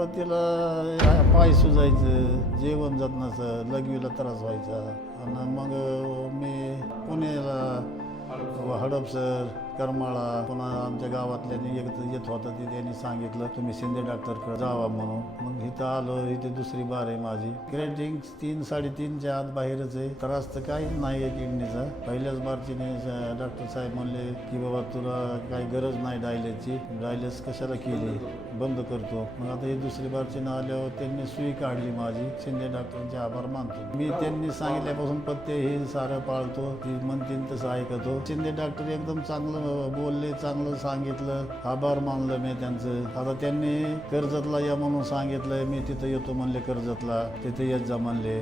सुरुवातीला पाय सुजायचं, जेवण जात नसं, लघवीला त्रास व्हायचा. आणि मग मी पुण्याला हडपसर, करमाळा, पुन्हा आमच्या गावातल्यानी एक येत होतं ते त्यांनी सांगितलं तुम्ही शिंदे डॉक्टरकडे जावा म्हणून. मग इथं आलो. इथे दुसरी बार आहे माझी. क्रिएटिंग 3-3.5च्या आत बाहेरच आहे. त्रास तर काहीच नाही आहे किडनीचा. पहिल्याच बारचीने डॉक्टर साहेब म्हणले की बाबा तुला काही गरज नाही डायलिसची, डायलिस कशाला केली, बंद करतो. मग आता ही दुसरी बारचीनं आल्यावर त्यांनी सुई काढली माझी. शिंदे डॉक्टरांचे आभार मानतो मी. त्यांनी सांगितल्यापासून पत्ते हे सारं पाळतो, ती म्हणतील तसं ऐकतो. शिंदे डॉक्टर एकदम चांगलं बोलले, चांगलं सांगितलं, आभार मानलं मी त्यांचं. आता त्यांनी कर्जतला या म्हणून सांगितलं, मी तिथं येतो म्हणले कर्जतला, तिथे येत जा म्हणले.